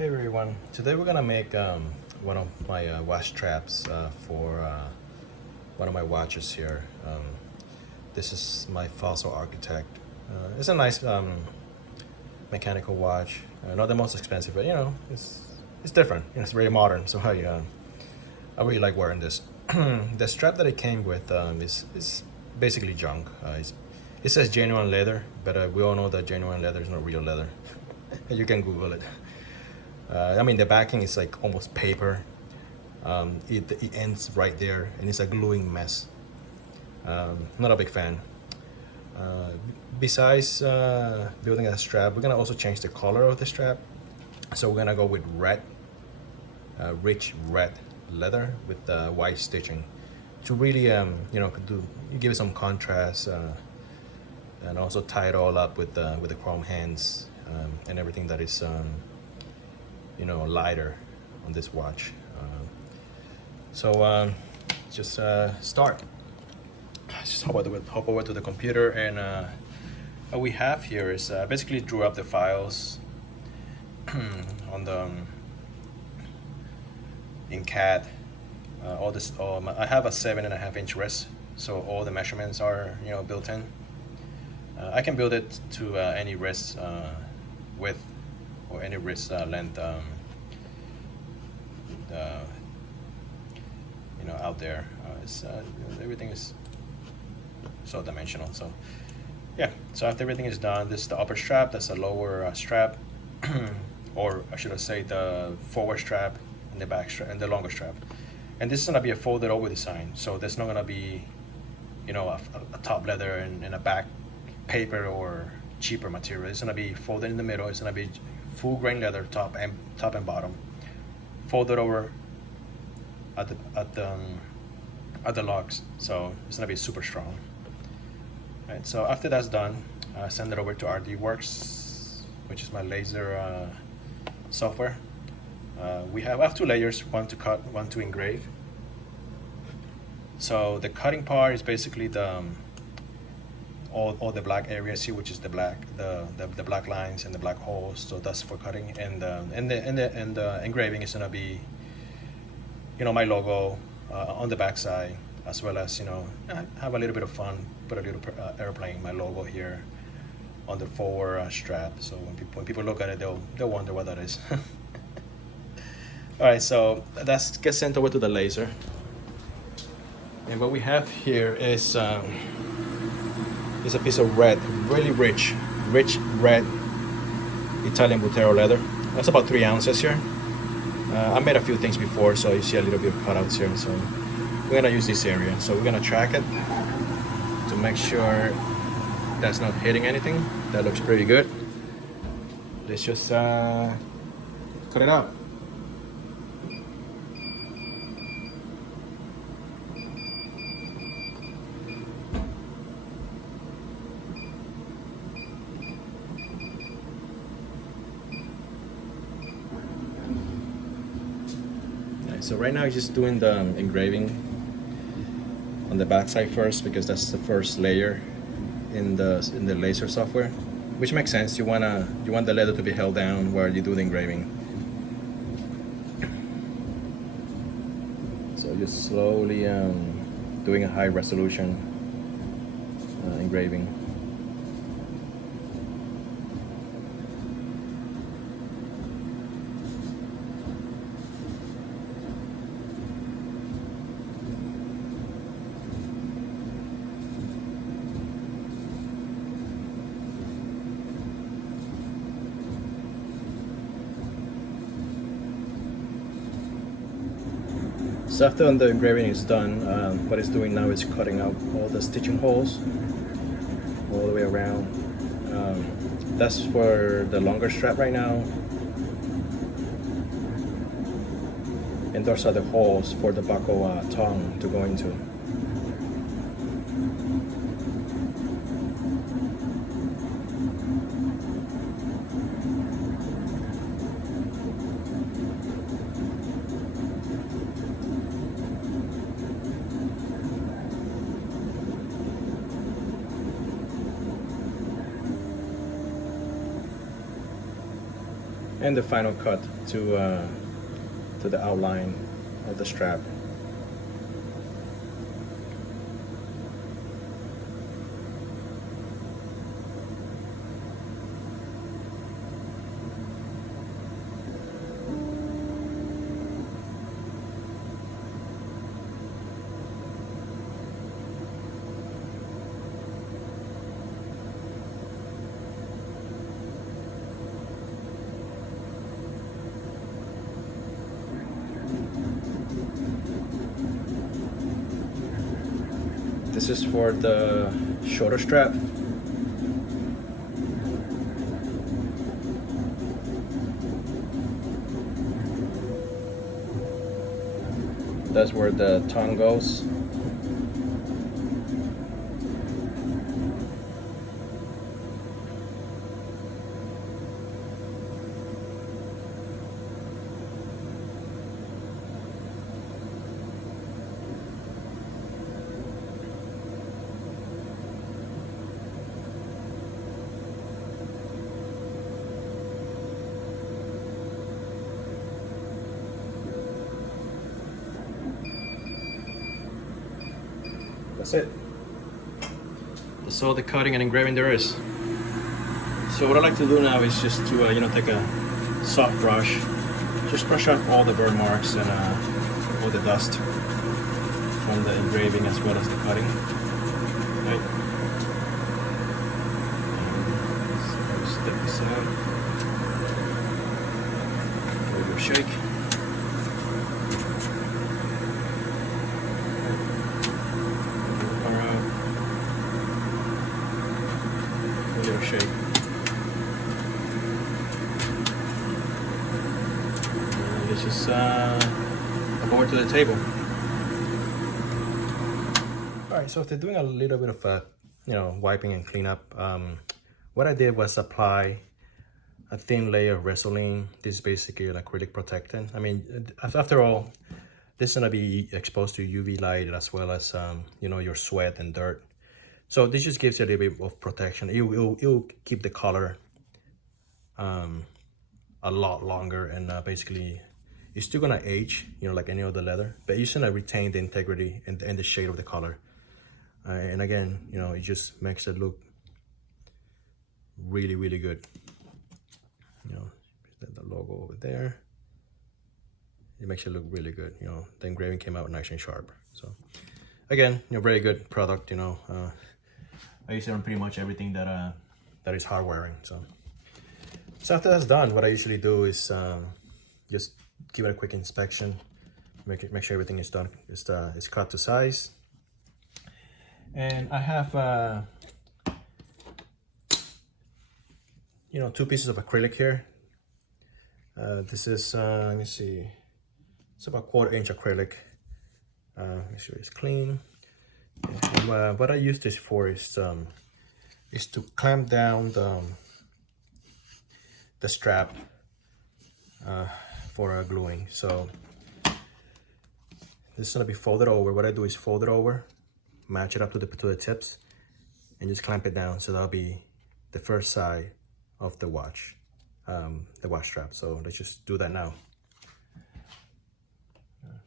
Hey everyone, today we're gonna make one of my watch straps for one of my watches here. This is my Fossil Architect. It's a nice mechanical watch, not the most expensive, but you know, it's different. You know, it's very modern, so I really like wearing this. The strap that it came with is basically junk. It says genuine leather, but we all know that genuine leather is not real leather. You can Google it. I mean, the backing is like almost paper. It ends right there, and it's a gluing mess. Not a big fan. Besides building a strap, we're gonna also change the color of the strap. So we're gonna go with red, rich red leather with white stitching to really, give it some contrast, and also tie it all up with the chrome hands and everything that is lighter on this watch. Just start. Just hop over to the computer, and what we have here is basically drew up the files on the in CAD. I have a 7.5-inch wrist, so all the measurements are built in. I can build it to any wrist width or any wrist length out there. Everything is so dimensional. So yeah, so after everything is done, this is the upper strap, that's the lower strap, or I should say the forward strap and the back strap and the longer strap. And this is gonna be a folded over design, so there's not gonna be a top leather and a back paper or cheaper material. It's gonna be folded in the middle. It's gonna be full grain leather, top and bottom, folded over at the lugs. So it's gonna be super strong. Right. So after that's done, send it over to RDWorks, which is my laser software. I have 2 layers, one to cut, one to engrave. So the cutting part is basically the all the black areas here, which is the black lines and the black holes. So that's for cutting, and the engraving is gonna be my logo on the back side, as well as have a little bit of fun, put a little airplane, my logo here on the forward strap. So when people look at it, they'll wonder what that is. All right, so that gets sent over to the laser, and what we have here is a piece of red, really rich red Italian Buttero leather. That's about 3 ounces here. I made a few things before, so you see a little bit of cutouts here. So we're gonna use this area. So we're gonna track it to make sure that's not hitting anything. That looks pretty good. Let's just cut it out. So right now, I'm just doing the engraving on the back side first, because that's the first layer in the laser software, which makes sense. You want the leather to be held down while you do the engraving. So just slowly doing a high resolution engraving. So after the engraving is done, what it's doing now is cutting out all the stitching holes all the way around. That's for the longer strap right now, and those are the holes for the buckle tongue to go into. and the final cut to the outline of the strap. This is for the shoulder strap. That's where the tongue goes. That's it. That's all the cutting and engraving there is. So what I like to do now is just to you know, take a soft brush, just brush off all the burn marks and all the dust from the engraving as well as the cutting. Right. So step this out. Give it a shake. Shake. Let's just go over to the table. All right, so after doing a little bit of you know, wiping and cleanup, what I did was apply a thin layer of Resolene. This is basically an acrylic protectant. I mean, after all, this is gonna be exposed to UV light as well as you know, your sweat and dirt. So this just gives you a little bit of protection. It'll keep the color a lot longer, and basically it's still gonna age, you know, like any other leather, but it's gonna retain the integrity and the shade of the color. And again, you know, it just makes it look really, really good. You know, the logo over there. It makes it look really good. You know, the engraving came out nice and sharp. So again, you know, very good product. You know. I use it on pretty much everything that that is hard wearing. So after that's done, what I usually do is just give it a quick inspection, make sure everything is done, is cut to size. And I have you know, 2 pieces of acrylic here. This is let me see, it's about 1/4 inch acrylic. Make sure it's clean. And, what I use this for is to clamp down the strap for gluing. So this is gonna be folded over. What I do is fold it over, match it up to the tips, and just clamp it down. So that'll be the first side of the watch strap. So let's just do that now.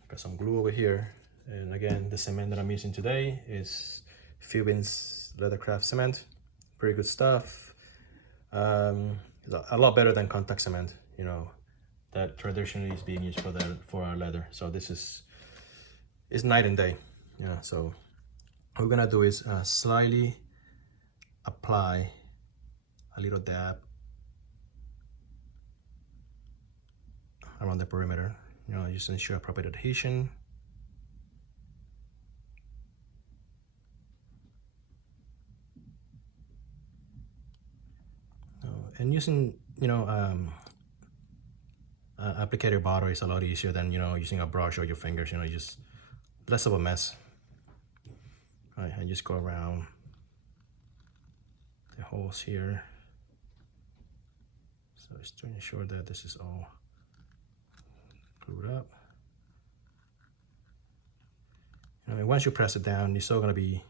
Got some glue over here. And again, the cement that I'm using today is Fubin's Leathercraft cement. Pretty good stuff. It's a lot better than contact cement, you know, that traditionally is being used for our leather. So this is night and day. Yeah. So what we're gonna do is slightly apply a little dab around the perimeter. You know, just ensure proper adhesion. And using, you know, applicator bottle is a lot easier than, you know, using a brush or your fingers. You know, just less of a mess. All right, I just go around the holes here. So just to ensure that this is all glued up. I mean, once you press it down, it's still gonna be,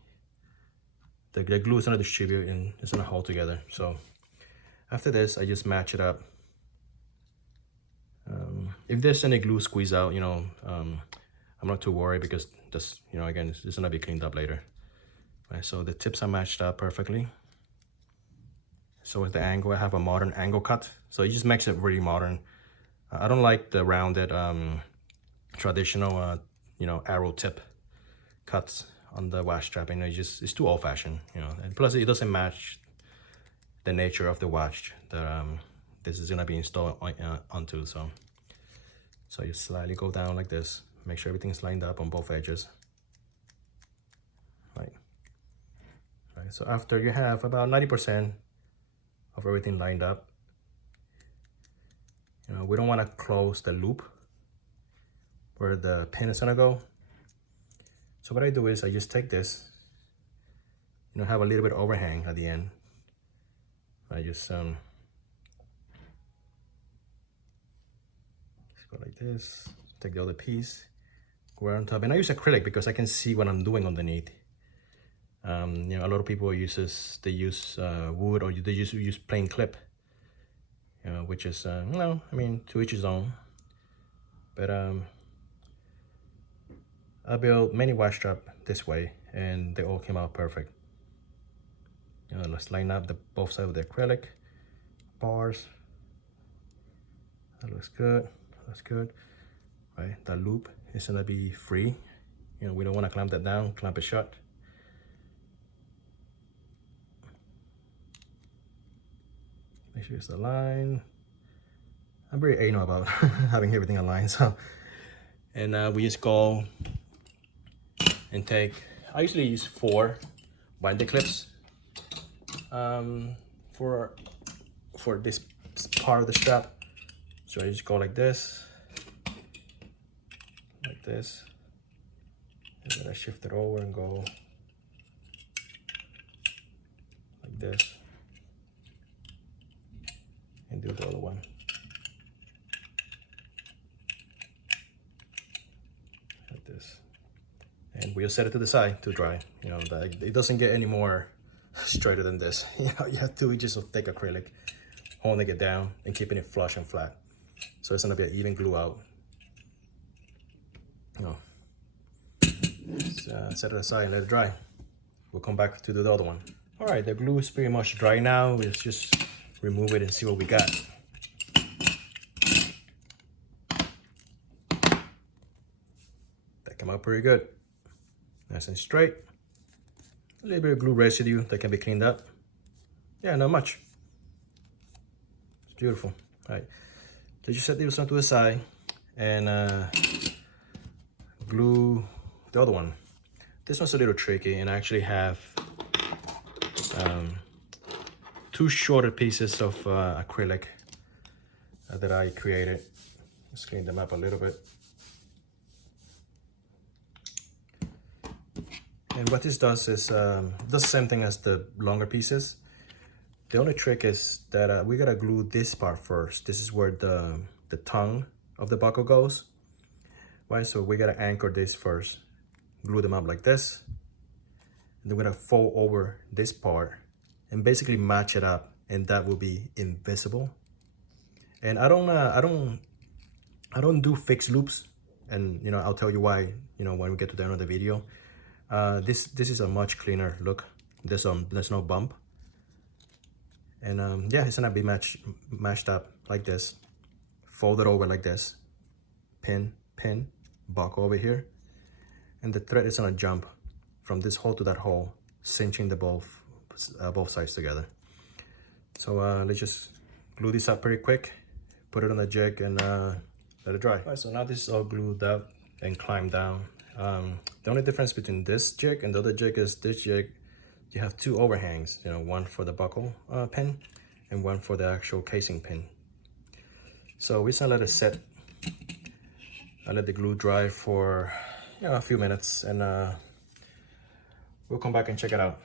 the glue is gonna distribute and it's gonna hold together. So after this, I just match it up if there's any glue squeeze out, you know, I'm not too worried because this, you know, again, it's gonna be cleaned up later. Right, so the tips are matched up perfectly. So with the angle, I have a modern angle cut. So it just makes it really modern. I don't like the rounded, traditional, you know, arrow tip cuts on the watch strap. You know, it's too old-fashioned, you know, and plus it doesn't match the nature of the watch that this is gonna be installed onto. So you slightly go down like this, make sure everything's lined up on both edges. Right. So after you have about 90% of everything lined up, you know, we don't want to close the loop where the pin is gonna go. So what I do is I just take this, you know, have a little bit of overhang at the end. I just go like this, take the other piece, go on top, and I use acrylic because I can see what I'm doing underneath. You know, a lot of people use wood, or they just use plain clip, you know, which is you know, I mean, to each his own. But I built many watch strap this way, and they all came out perfect. You know, let's line up the both sides of the acrylic bars. That looks good. That's good. Right, that loop is gonna be free. You know, we don't want to clamp that down, clamp it shut. Make sure it's aligned. I'm very anal about having everything aligned. So, and we just go and take, I usually use 4 binder clips for this part of the strap. So I just go like this, and then I shift it over and go like this, and do the other one. Like this. And we'll set it to the side to dry. You know, it doesn't get any more straighter than this. You know, you have 2 inches of thick acrylic, holding it down and keeping it flush and flat. So it's gonna be an even glue out. You know, set it aside and let it dry. We'll come back to do the other one. All right, the glue is pretty much dry now. Let's just remove it and see what we got. That came out pretty good. Nice and straight. A little bit of glue residue that can be cleaned up. Yeah, not much. It's beautiful. All right, so just set this one to the side and glue the other one. This one's a little tricky, and I actually have 2 shorter pieces of acrylic that I created. Let's clean them up a little bit. And what this does is does the same thing as the longer pieces. The only trick is that we gotta glue this part first. This is where the tongue of the buckle goes. Right, so we gotta anchor this first. Glue them up like this. And then we're gonna fold over this part and basically match it up, and that will be invisible. And I don't do fixed loops, and you know, I'll tell you why, you know, when we get to the end of the video. This is a much cleaner look. There's no bump, and yeah, it's gonna be matched up like this, folded over like this, pin, buckle over here, and the thread is gonna jump from this hole to that hole, cinching the both sides together. So let's just glue this up pretty quick, put it on the jig, and let it dry. All right, so now this is all glued up and climbed down. The only difference between this jig and the other jig is this jig, you have 2 overhangs, you know, one for the buckle pin and one for the actual casing pin. So we're gonna let it set. I let the glue dry for, you know, a few minutes, and we'll come back and check it out.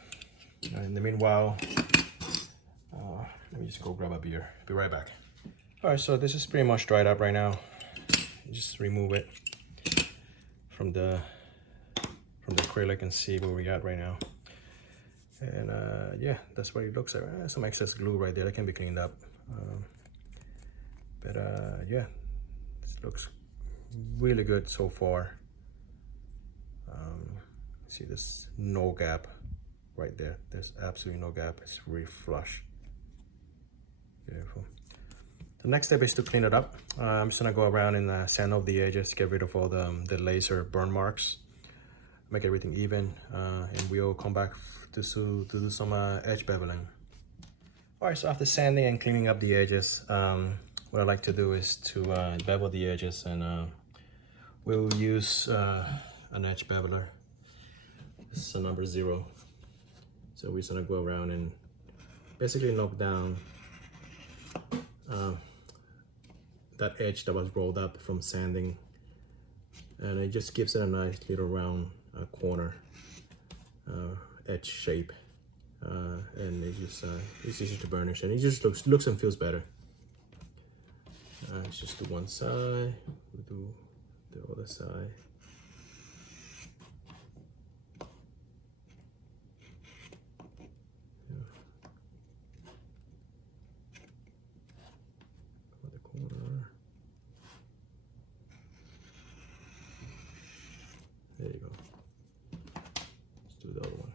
In the meanwhile, let me just go grab a beer. Be right back. All right, so this is pretty much dried up right now. Just remove it from the acrylic and see where we got right now. And yeah, that's what it looks like. Some excess glue right there that can be cleaned up. But yeah, looks really good so far. See, there's no gap right there. There's absolutely no gap. It's really flush. Beautiful. The next step is to clean it up. I'm just gonna go around and sand off the edges, get rid of all the laser burn marks, make everything even, and we'll come back to do some edge beveling. All right, so after sanding and cleaning up the edges, what I like to do is to bevel the edges, and we'll use an edge beveler. This is a number 0. So we're just gonna go around and basically knock down that edge that was rolled up from sanding, and it just gives it a nice little round corner edge shape, and it's easy to burnish, and it just looks and feels better. Let's just do one side, we'll do the other side. There you go. Let's do the other one.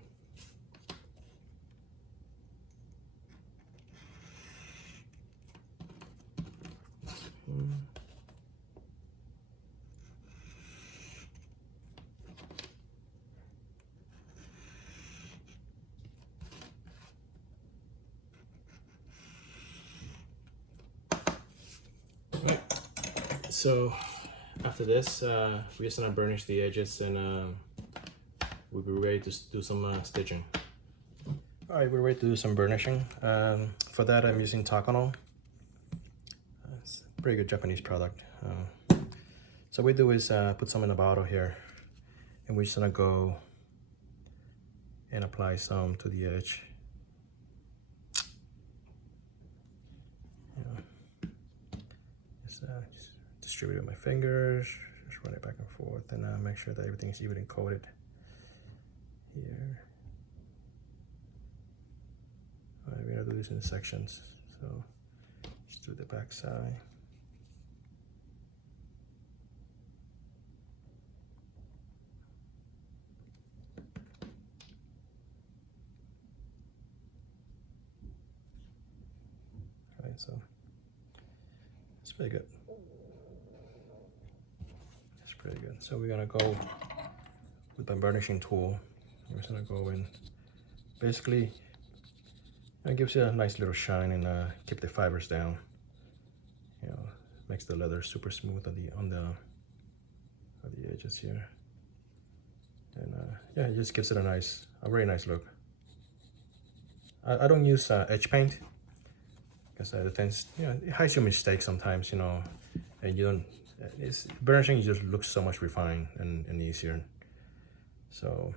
Right. So after this, we're just gonna burnish the edges, and we'll be ready to do some stitching. All right, we're ready to do some burnishing. For that, I'm using Takano. It's a pretty good Japanese product. So what we do is put some in a bottle here, and we're just gonna go and apply some to the edge. Just distribute it with my fingers, just run it back and forth, and make sure that everything is even coated here. All right, we're gonna do this in sections, so just do the back side. All right, so it's pretty good. It's pretty good. So we're gonna go with my burnishing tool. We're just gonna go in. Basically, it gives you a nice little shine and keep the fibers down. You know, makes the leather super smooth on the edges here. And yeah, it just gives it a very nice look. I don't use edge paint because it tends, it hides your mistakes sometimes, and you don't. Burnishing just looks so much refined and easier. So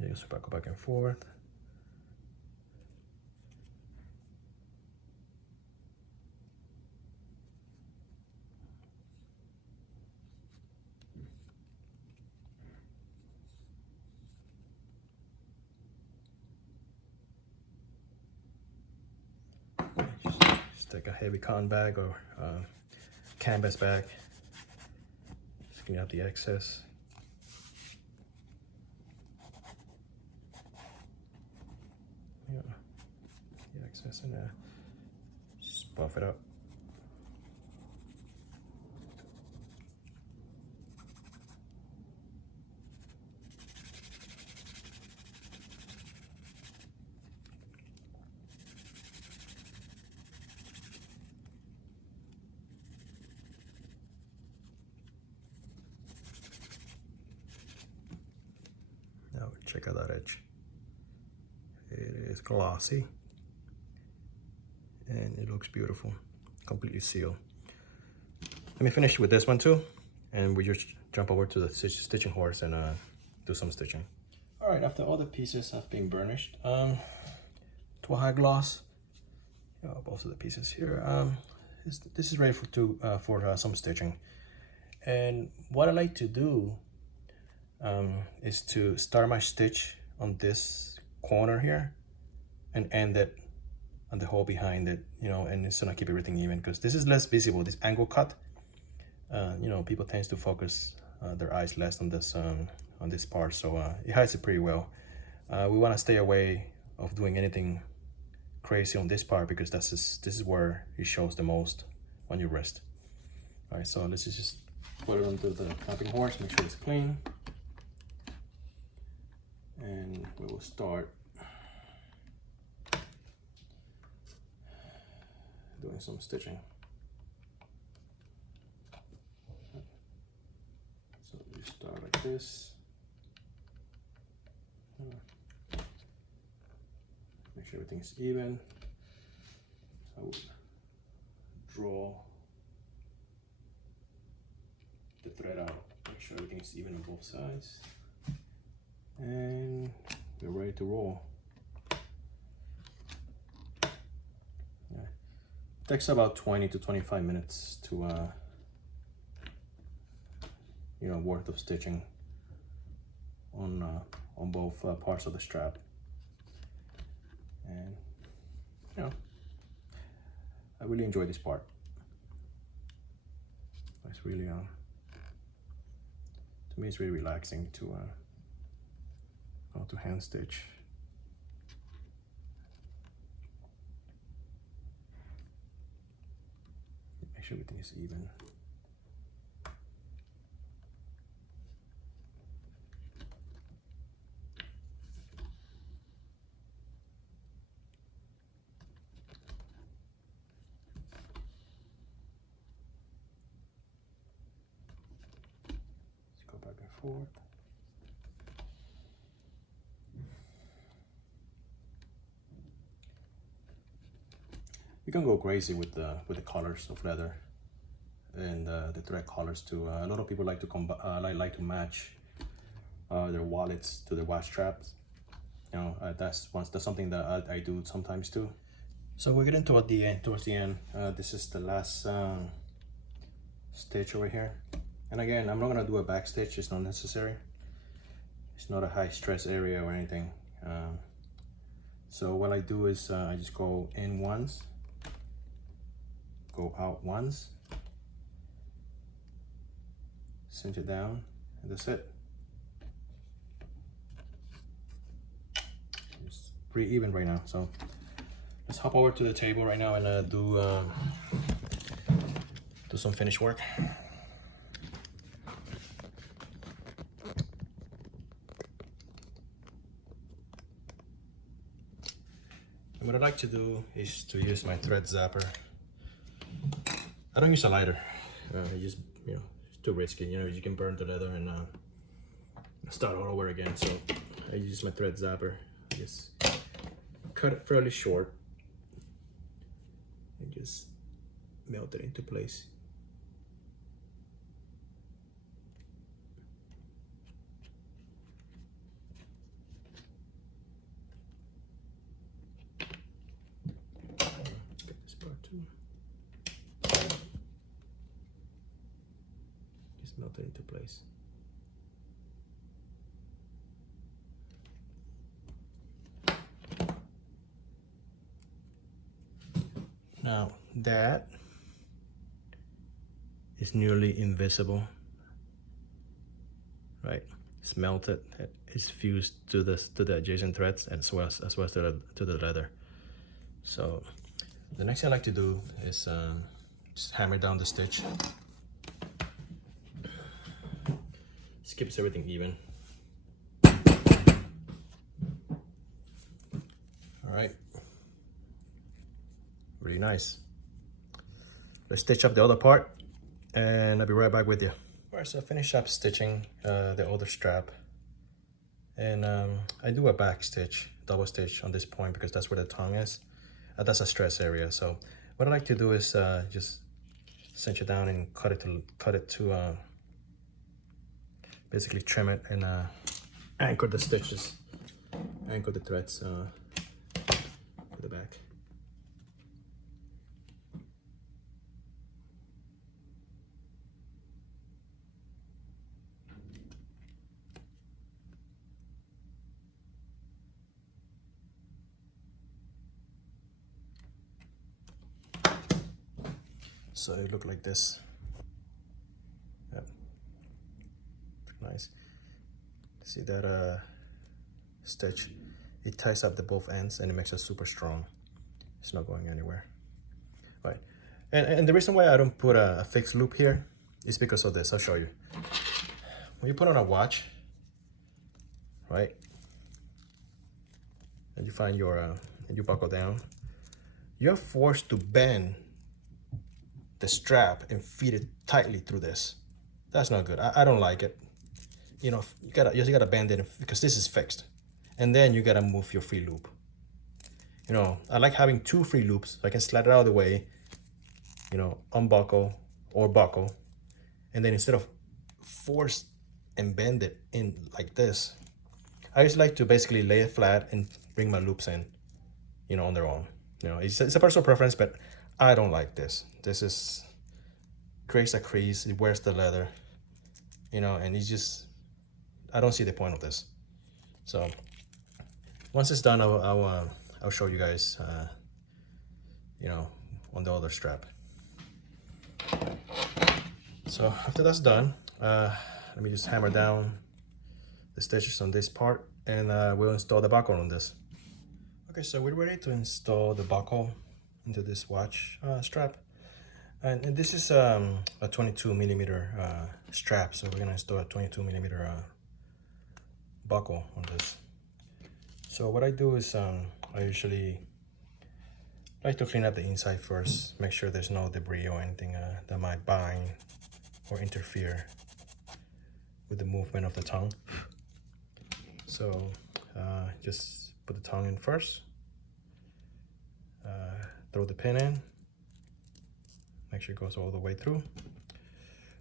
yeah, just go back and forth. Just take a heavy cotton bag or canvas bag. Just clean out the excess. Yeah, the excess, and just buff it up. Now check out that edge. It is glossy and it looks beautiful, completely sealed. Let me finish with this one too, and we just jump over to the stitching horse and do some stitching. All right, after all the pieces have been burnished to a high gloss, both of the pieces here, this is ready for some stitching. And what I like to do is to start my stitch on this corner here and end it on the hole behind it, and it's gonna keep everything even, because this is less visible. This angle cut you know, people tend to focus their eyes less on this part, so it hides it pretty well. We want to stay away of doing anything crazy on this part because this is where it shows the most on your wrist. All right, so let's just put it onto the clamping horse, make sure it's clean, and we will start doing some stitching. So you start like this. Make sure everything's even. I would draw the thread out, make sure everything's even on both sides, and we're ready to roll. Yeah. It takes about 20 to 25 minutes to you know, worth of stitching on both parts of the strap. And you know, I really enjoy this part. It's really to me it's really relaxing to hand stitch. Make sure everything is even. Back and forth. You can go crazy with the colors of leather and the thread colors too. A lot of people like to like to match their wallets to their watch straps. You know, that's something that I do sometimes too. So we're getting towards the end. This is the last stitch over here. And again, I'm not gonna do a back stitch, it's not necessary. It's not a high stress area or anything. So what I do is I just go in once, go out once, cinch it down, and that's it. It's pretty even right now. So let's hop over to the table right now and do some finish work. And what I like to do is to use my thread zapper. I don't use a lighter. Just, you know, it's too risky. You know, you can burn the leather and start all over again. So I use my thread zapper. Just cut it fairly short and just melt it into place. Melt it into place. Now that is nearly invisible, right? It's melted. It's fused to the adjacent threads as well as to the leather. So the next thing I like to do is just hammer down the stitch. Just keeps everything even. All right, really nice. Let's stitch up the other part and I'll be right back with you. All right, so I finished up stitching the other strap, and I do a back stitch, double stitch on this point because that's where the tongue is. That's a stress area. So what I like to do is just cinch it down and cut it to basically trim it and anchor the stitches, anchor the threads to the back. So it looked like this. Nice. See that stitch? It ties up the both ends and it makes it super strong. It's not going anywhere. Right. And the reason why I don't put a fixed loop here is because of this. I'll show you. When you put on a watch, right, and you find your and you buckle down, you're forced to bend the strap and feed it tightly through this. That's not good. I don't like it. You know, you gotta bend it because this is fixed, and then you gotta move your free loop. You know, I like having two free loops so I can slide it out of the way, you know, unbuckle or buckle, and then instead of force and bend it in like this, I just like to basically lay it flat and bring my loops in, you know, on their own. You know, it's a personal preference, but I don't like this. This is creates a crease, it wears the leather, you know, and it's just, I don't see the point of this. So once it's done, I'll show you guys, you know, on the other strap. So after that's done, let me just hammer down the stitches on this part, and we'll install the buckle on this. Okay, so we're ready to install the buckle into this watch strap. And this is a 22 millimeter strap, so we're gonna install a 22 millimeter buckle on this. So what I do is I usually like to clean up the inside first, make sure there's no debris or anything that might bind or interfere with the movement of the tongue. So just put the tongue in first, throw the pin in, make sure it goes all the way through.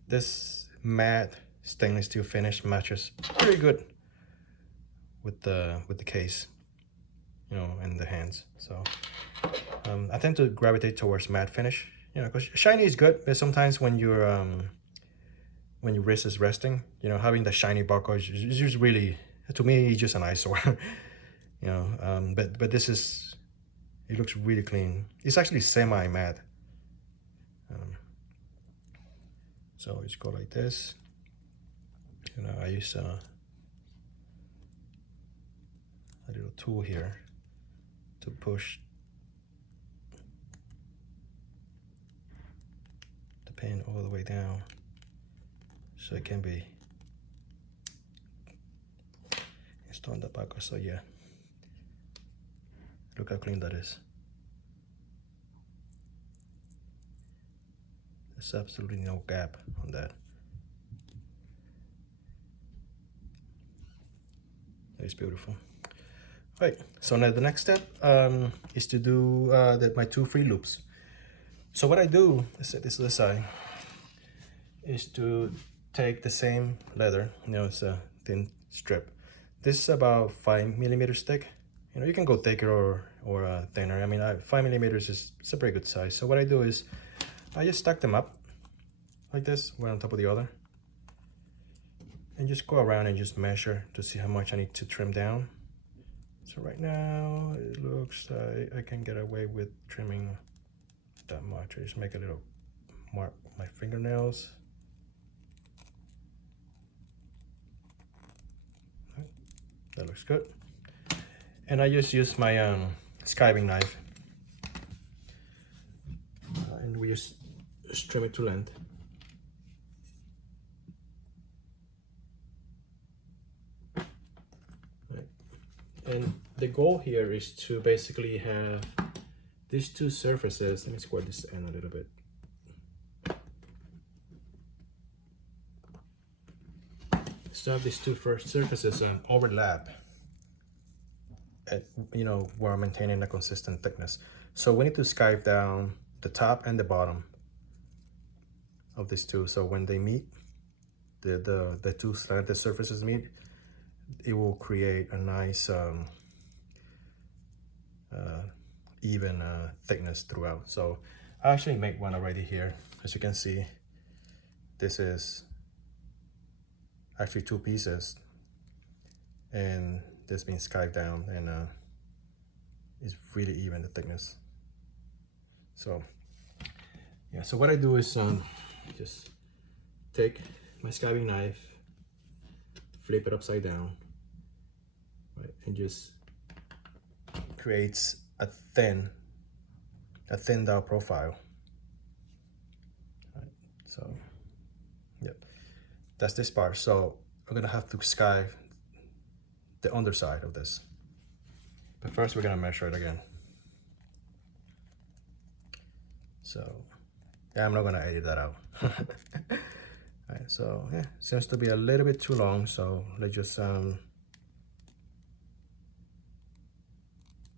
This matte stainless steel finish matches pretty good with the case, you know, and the hands. So I tend to gravitate towards matte finish, you know, because shiny is good, but sometimes when you're when your wrist is resting, you know, having the shiny buckle is just really, to me, it's just an eyesore. You know, but this is, it looks really clean. It's actually semi-matte. So just go like this. You know, I use a little tool here to push the pin all the way down so it can be installed on the buckle. So yeah, look how clean that is. There's absolutely no gap on that. It's beautiful. Right, so now the next step is to do my two free loops. So what I do, let's set this to the side, is to take the same leather, you know, it's a thin strip. This is about 5 millimeters thick. You know, you can go thicker or thinner. I mean, 5 millimeters is a pretty good size. So what I do is I just stack them up like this, one on top of the other, and just go around and just measure to see how much I need to trim down. So right now it looks like I can get away with trimming that much. I just make a little mark with my fingernails. That looks good. And I just use my skiving knife, and we just trim it to length. Right. And the goal here is to basically have these two surfaces. Let me square this end a little bit. So have these two first surfaces overlap at, you know, while maintaining a consistent thickness. So we need to skive down the top and the bottom of these two. So when they meet, the two slanted surfaces meet, it will create a nice even thickness throughout. So I actually made one already here. As you can see, this is actually two pieces, and this being skived down, and it's really even, the thickness. So yeah, so what I do is just take my skiving knife flip it upside down, right, and just creates a thinned out profile. Right, so yep, that's this part. So we're gonna have to skive the underside of this, but first we're gonna measure it again. So yeah, I'm not gonna edit that out. Right, so yeah, seems to be a little bit too long, so let's just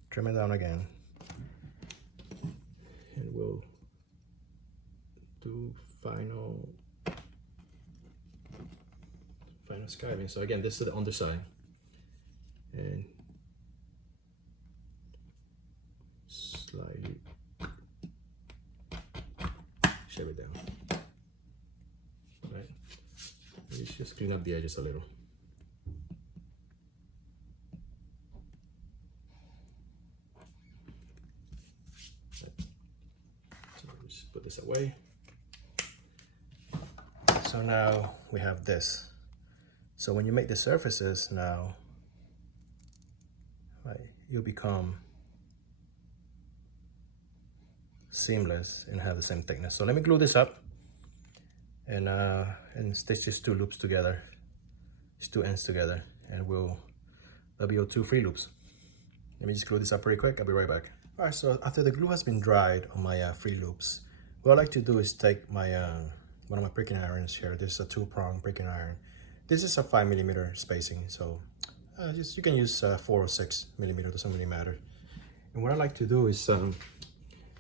trim it down again, and we'll do final skiving. So again, this is the underside, and slightly shave it down. Right, let's just clean up the edges a little. So just put this away. So now we have this. So when you make the surfaces now, right, you'll become seamless and have the same thickness. So let me glue this up and stitch these two loops together, these two ends together, and there'll be 2 free loops. Let me just glue this up pretty quick. I'll be right back. All right, so after the glue has been dried on my free loops, what I like to do is take my one of my pricking irons here. This is a 2-prong pricking iron. This is a 5mm spacing, so you can use 4 or 6mm, doesn't really matter. And what I like to do is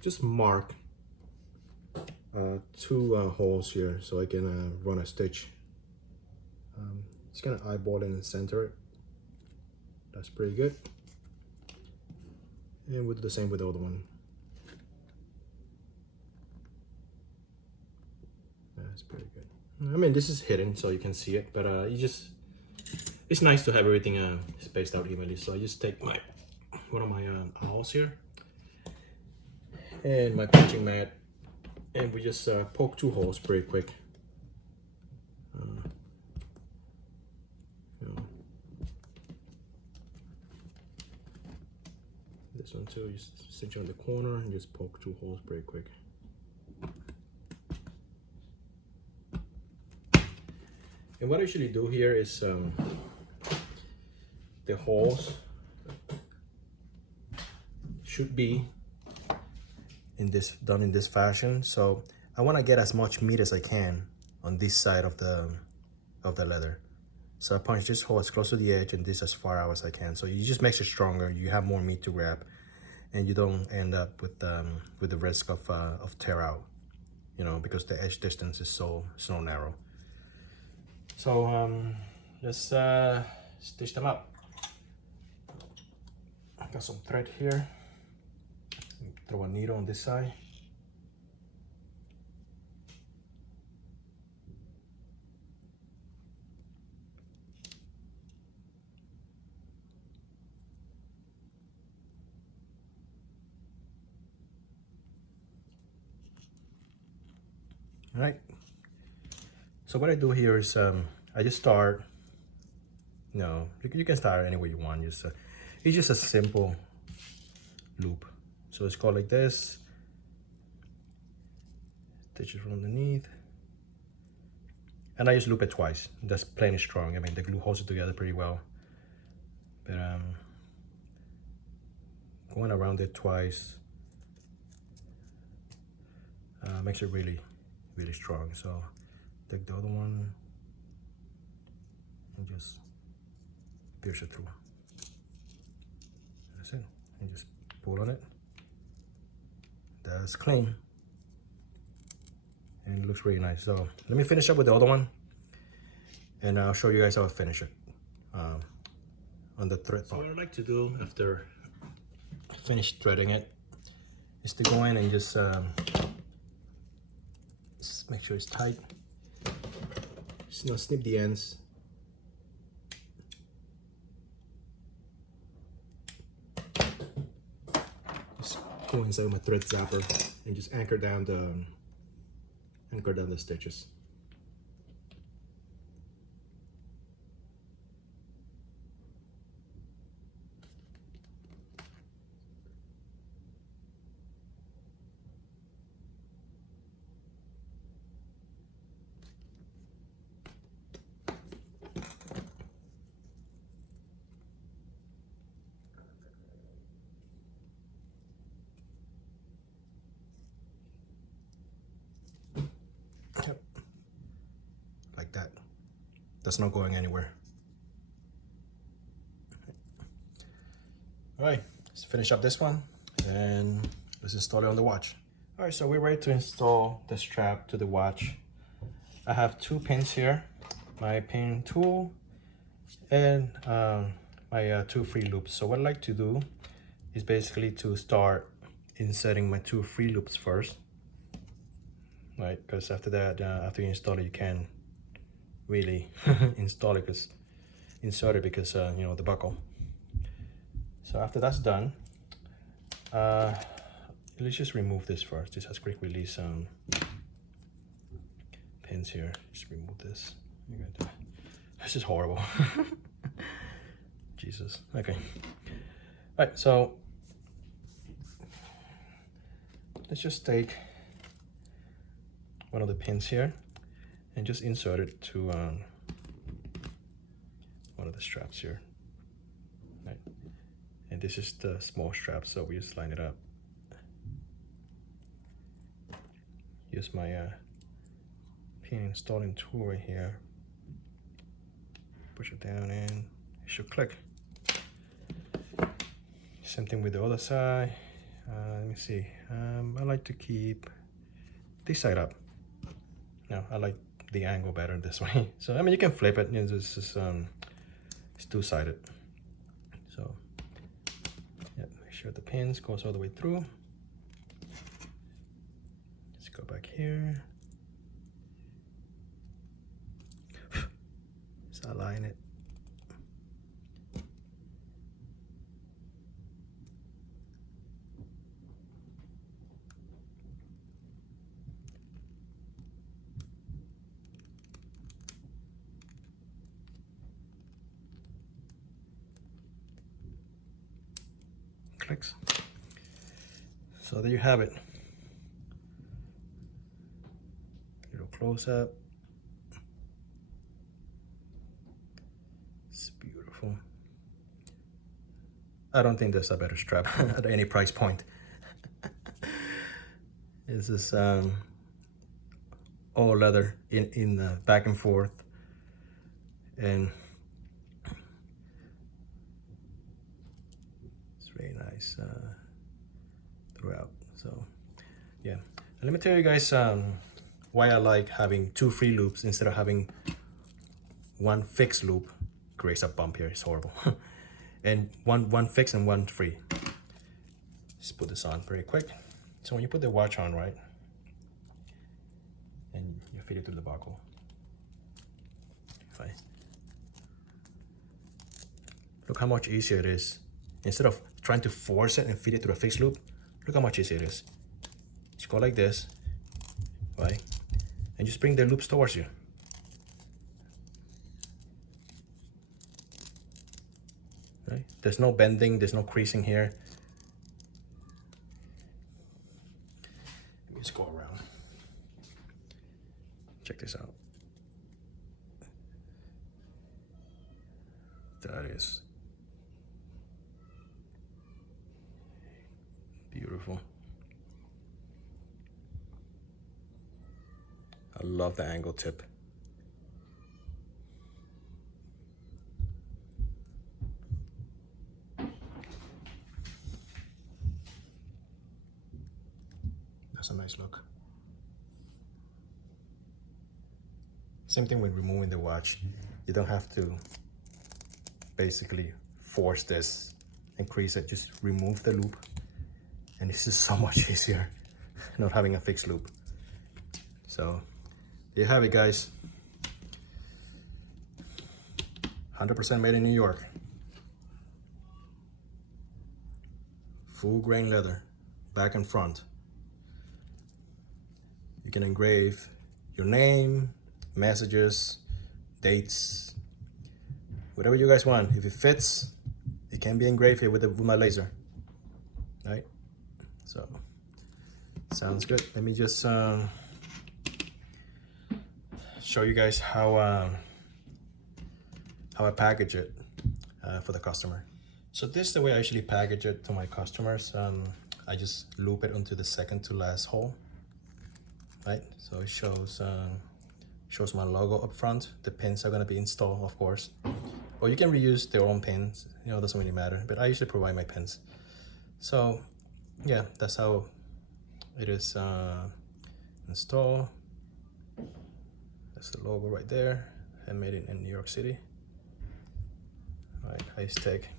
just mark 2 holes here so I can run a stitch. Just gonna eyeball it and center it. That's pretty good. And we'll do the same with the other one. That's pretty good. I mean, this is hidden so you can see it, but it's nice to have everything spaced out evenly. So I just take one of my owls here and my punching mat, and we just poke 2 holes pretty quick. This one too, just cinch on the corner and just poke 2 holes pretty quick. And what I usually do here is the holes should be done in this fashion. So I want to get as much meat as I can on this side of the leather. So I punch this hole as close to the edge and this as far out as I can. So it just makes it stronger. You have more meat to wrap, and you don't end up with the risk of tear out, you know, because the edge distance is so narrow. So let's stitch them up. I got some thread here. Throw a needle on this side. All right. So what I do here is I just start. No, you can start any way you want. It's just a simple loop. So it's called like this. Stitch it from underneath, and I just loop it twice. That's plenty strong. I mean, the glue holds it together pretty well. But going around it twice makes it really strong. So take the other one and just pierce it through. That's it. And just pull on it. That's clean. And it looks really nice. So let me finish up with the other one, and I'll show you guys how I finish it on the thread part. So what I like to do after I finish threading it is to go in and just make sure it's tight. Just snip the ends. Just go inside with my thread zapper and just anchor down the stitches. That's not going anywhere. All right, let's finish up this one and let's install it on the watch. All right, so we're ready to install the strap to the watch. I have 2 pins here, my pin tool and my 2 free loops. So what I like to do is basically to start inserting my 2 free loops first, right? Because after that, after you install it, you can really install it, because insert it, because you know, the buckle. So after that's done, let's just remove this first. This has quick release pins here. Just remove this. This is horrible. Jesus. Okay. All right, so let's just take one of the pins here and just insert it to one of the straps here. Right. And this is the small strap, so we just line it up. Use my pin installing tool right here. Push it down and it should click. Same thing with the other side. Let me see. I like to keep this side up. No, I like the angle better this way. So I mean, you can flip it. You know, this is it's 2-sided. So yeah, make sure the pins goes all the way through. Let's go back here. Just align it. Clicks. So there you have it. Little close up. It's beautiful. I don't think there's a better strap at any price point. This is all leather in back and forth, and very nice throughout. So yeah, and let me tell you guys why I like having 2 free loops instead of having 1 fixed loop. Creates a bump here, it's horrible. And one fixed and 1 free. Just put this on very quick. So when you put the watch on, right, and you fit it through the buckle, right, look how much easier it is. Instead of trying to force it and feed it through a fixed loop, look how much easier it is. Just go like this, right? And just bring the loops towards you. Right? There's no bending, there's no creasing here. Let me just go around. Check this out. That is beautiful. I love the angle tip. That's a nice look. Same thing with removing the watch. You don't have to basically force this, increase it, just remove the loop. And this is so much easier, not having a fixed loop. So there you have it, guys. 100% made in New York. Full grain leather, back and front. You can engrave your name, messages, dates, whatever you guys want. If it fits, it can be engraved here with my laser, right? So, sounds good. Let me just show you guys how I package it for the customer. So this is the way I actually package it to my customers. I just loop it onto the second to last hole, right? So it shows Shows my logo up front. The pins are gonna be installed, of course. Or you can reuse their own pins, you know, it doesn't really matter, but I usually provide my pins. So yeah, that's how it is installed. That's the logo right there, handmade in New York City. All right, I just take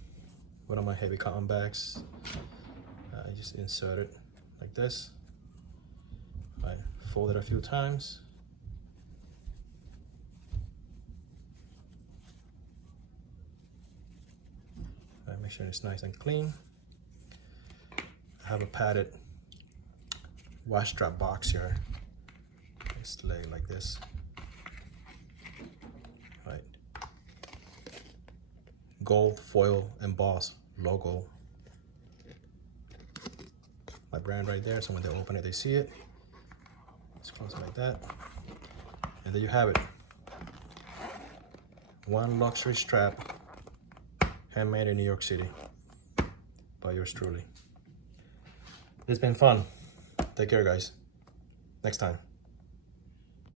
one of my heavy cotton bags. I just insert it like this. I fold it a few times. Make sure it's nice and clean. I have a padded wash strap box here. Just lay it like this. Right. Gold foil embossed logo. My brand right there, so when they open it, they see it. Just close it like that. And there you have it. One luxury strap, handmade in New York City by yours truly. It's been fun. Take care, guys. Next time.